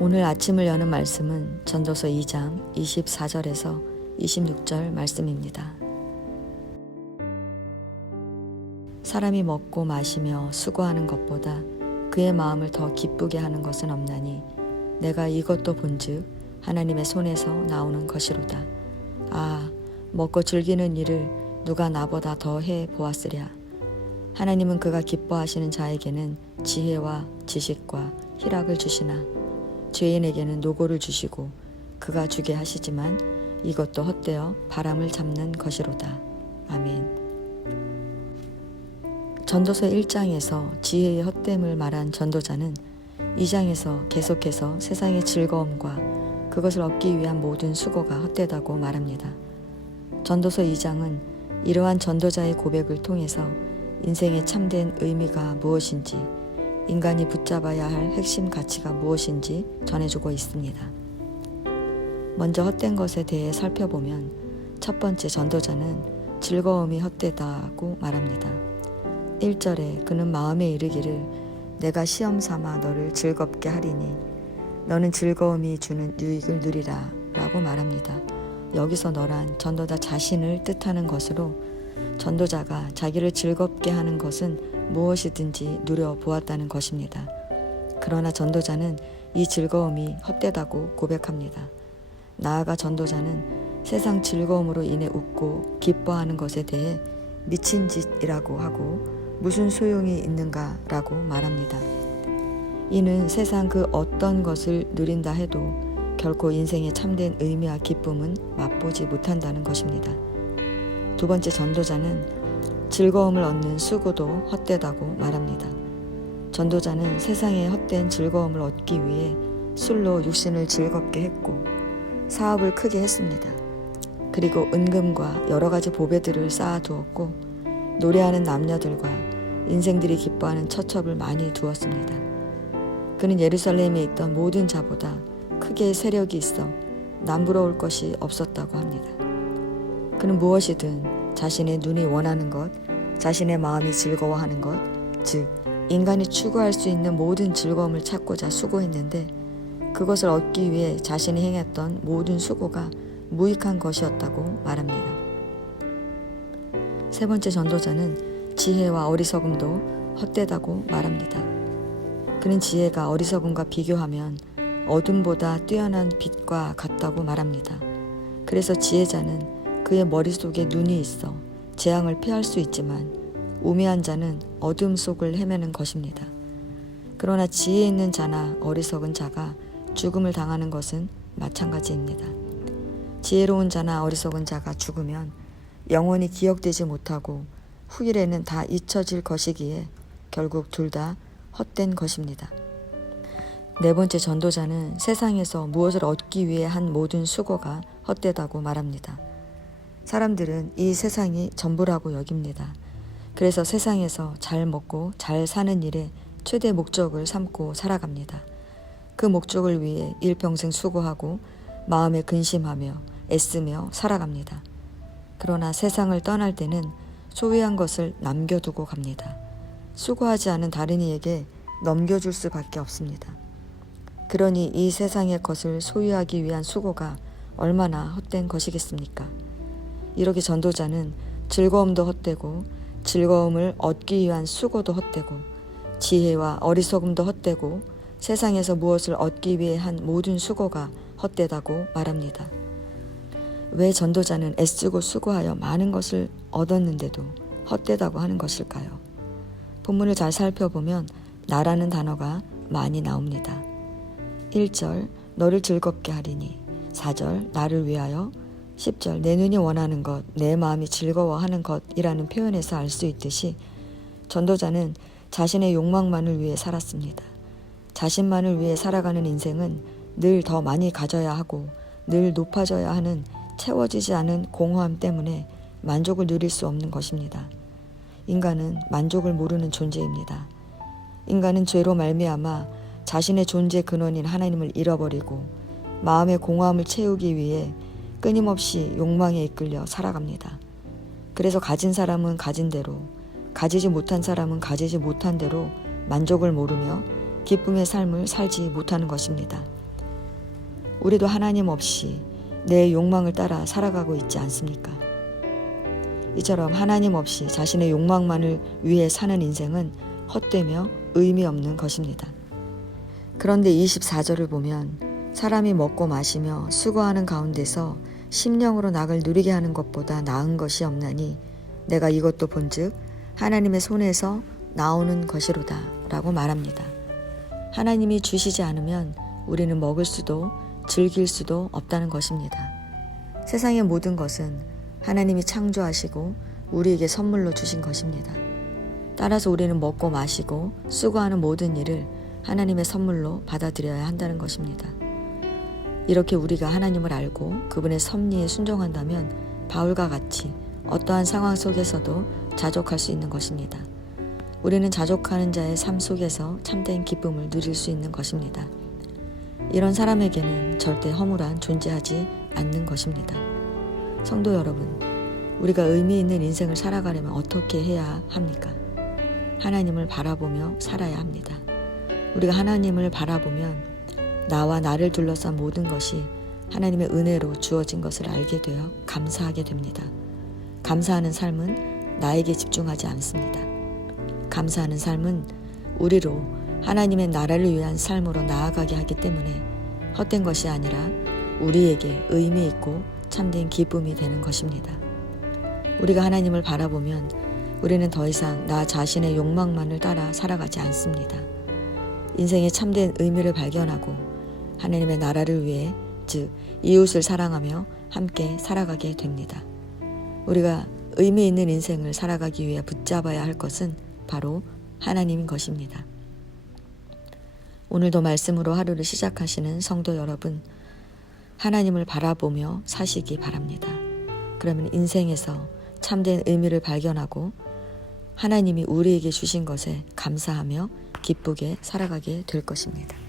오늘 아침을 여는 말씀은 전도서 2장 24절에서 26절 말씀입니다. 사람이 먹고 마시며 수고하는 것보다 그의 마음을 더 기쁘게 하는 것은 없나니 내가 이것도 본즉 하나님의 손에서 나오는 것이로다. 아, 먹고 즐기는 일을 누가 나보다 더 해 보았으랴. 하나님은 그가 기뻐하시는 자에게는 지혜와 지식과 희락을 주시나 죄인에게는 노고를 주시고 그가 주게 하시지만 이것도 헛되어 바람을 잡는 것이로다. 아멘. 전도서 1장에서 지혜의 헛됨을 말한 전도자는 2장에서 계속해서 세상의 즐거움과 그것을 얻기 위한 모든 수고가 헛되다고 말합니다. 전도서 2장은 이러한 전도자의 고백을 통해서 인생의 참된 의미가 무엇인지, 인간이 붙잡아야 할 핵심 가치가 무엇인지 전해주고 있습니다. 먼저 헛된 것에 대해 살펴보면 첫 번째 전도자는 즐거움이 헛되다고 말합니다. 1절에 그는 마음에 이르기를 내가 시험 삼아 너를 즐겁게 하리니 너는 즐거움이 주는 유익을 누리라 라고 말합니다. 여기서 너란 전도자 자신을 뜻하는 것으로 전도자가 자기를 즐겁게 하는 것은 무엇이든지 누려보았다는 것입니다. 그러나 전도자는 이 즐거움이 헛되다고 고백합니다. 나아가 전도자는 세상 즐거움으로 인해 웃고 기뻐하는 것에 대해 미친 짓이라고 하고 무슨 소용이 있는가라고 말합니다. 이는 세상 그 어떤 것을 누린다 해도 결코 인생의 참된 의미와 기쁨은 맛보지 못한다는 것입니다. 두 번째 전도자는 즐거움을 얻는 수고도 헛되다고 말합니다. 전도자는 세상의 헛된 즐거움을 얻기 위해 술로 육신을 즐겁게 했고 사업을 크게 했습니다. 그리고 은금과 여러 가지 보배들을 쌓아두었고 노래하는 남녀들과 인생들이 기뻐하는 처첩을 많이 두었습니다. 그는 예루살렘에 있던 모든 자보다 크게 세력이 있어 남부러울 것이 없었다고 합니다. 그는 무엇이든 자신의 눈이 원하는 것, 자신의 마음이 즐거워하는 것, 즉 인간이 추구할 수 있는 모든 즐거움을 찾고자 수고했는데 그것을 얻기 위해 자신이 행했던 모든 수고가 무익한 것이었다고 말합니다. 세 번째 전도자는 지혜와 어리석음도 헛되다고 말합니다. 그는 지혜가 어리석음과 비교하면 어둠보다 뛰어난 빛과 같다고 말합니다. 그래서 지혜자는 그의 머릿속에 눈이 있어 재앙을 피할 수 있지만 우매한 자는 어둠 속을 헤매는 것입니다. 그러나 지혜 있는 자나 어리석은 자가 죽음을 당하는 것은 마찬가지입니다. 지혜로운 자나 어리석은 자가 죽으면 영원히 기억되지 못하고 후일에는 다 잊혀질 것이기에 결국 둘 다 헛된 것입니다. 네 번째 전도자는 세상에서 무엇을 얻기 위해 한 모든 수고가 헛되다고 말합니다. 사람들은 이 세상이 전부라고 여깁니다. 그래서 세상에서 잘 먹고 잘 사는 일에 최대 목적을 삼고 살아갑니다. 그 목적을 위해 일평생 수고하고 마음에 근심하며 애쓰며 살아갑니다. 그러나 세상을 떠날 때는 소유한 것을 남겨두고 갑니다. 수고하지 않은 다른 이에게 넘겨줄 수밖에 없습니다. 그러니 이 세상의 것을 소유하기 위한 수고가 얼마나 헛된 것이겠습니까? 이렇게 전도자는 즐거움도 헛되고 즐거움을 얻기 위한 수고도 헛되고 지혜와 어리석음도 헛되고 세상에서 무엇을 얻기 위해 한 모든 수고가 헛되다고 말합니다. 왜 전도자는 애쓰고 수고하여 많은 것을 얻었는데도 헛되다고 하는 것일까요? 본문을 잘 살펴보면 나라는 단어가 많이 나옵니다. 1절 너를 즐겁게 하리니, 4절 나를 위하여, 10절 내 눈이 원하는 것, 내 마음이 즐거워하는 것이라는 표현에서 알 수 있듯이 전도자는 자신의 욕망만을 위해 살았습니다. 자신만을 위해 살아가는 인생은 늘 더 많이 가져야 하고 늘 높아져야 하는 채워지지 않은 공허함 때문에 만족을 누릴 수 없는 것입니다. 인간은 만족을 모르는 존재입니다. 인간은 죄로 말미암아 자신의 존재 근원인 하나님을 잃어버리고 마음의 공허함을 채우기 위해 끊임없이 욕망에 이끌려 살아갑니다. 그래서 가진 사람은 가진 대로, 가지지 못한 사람은 가지지 못한 대로 만족을 모르며 기쁨의 삶을 살지 못하는 것입니다. 우리도 하나님 없이 내 욕망을 따라 살아가고 있지 않습니까? 이처럼 하나님 없이 자신의 욕망만을 위해 사는 인생은 헛되며 의미 없는 것입니다. 그런데 24절을 보면 사람이 먹고 마시며 수고하는 가운데서 심령으로 낙을 누리게 하는 것보다 나은 것이 없나니 내가 이것도 본즉 하나님의 손에서 나오는 것이로다 라고 말합니다. 하나님이 주시지 않으면 우리는 먹을 수도 즐길 수도 없다는 것입니다. 세상의 모든 것은 하나님이 창조하시고 우리에게 선물로 주신 것입니다. 따라서 우리는 먹고 마시고 수고하는 모든 일을 하나님의 선물로 받아들여야 한다는 것입니다. 이렇게 우리가 하나님을 알고 그분의 섭리에 순종한다면 바울과 같이 어떠한 상황 속에서도 자족할 수 있는 것입니다. 우리는 자족하는 자의 삶 속에서 참된 기쁨을 누릴 수 있는 것입니다. 이런 사람에게는 절대 허물한 존재하지 않는 것입니다. 성도 여러분, 우리가 의미 있는 인생을 살아가려면 어떻게 해야 합니까? 하나님을 바라보며 살아야 합니다. 우리가 하나님을 바라보면 나와 나를 둘러싼 모든 것이 하나님의 은혜로 주어진 것을 알게 되어 감사하게 됩니다. 감사하는 삶은 나에게 집중하지 않습니다. 감사하는 삶은 우리로 하나님의 나라를 위한 삶으로 나아가게 하기 때문에 헛된 것이 아니라 우리에게 의미 있고 참된 기쁨이 되는 것입니다. 우리가 하나님을 바라보면 우리는 더 이상 나 자신의 욕망만을 따라 살아가지 않습니다. 인생의 참된 의미를 발견하고 하나님의 나라를 위해, 즉 이웃을 사랑하며 함께 살아가게 됩니다. 우리가 의미 있는 인생을 살아가기 위해 붙잡아야 할 것은 바로 하나님인 것입니다. 오늘도 말씀으로 하루를 시작하시는 성도 여러분, 하나님을 바라보며 사시기 바랍니다. 그러면 인생에서 참된 의미를 발견하고 하나님이 우리에게 주신 것에 감사하며 기쁘게 살아가게 될 것입니다.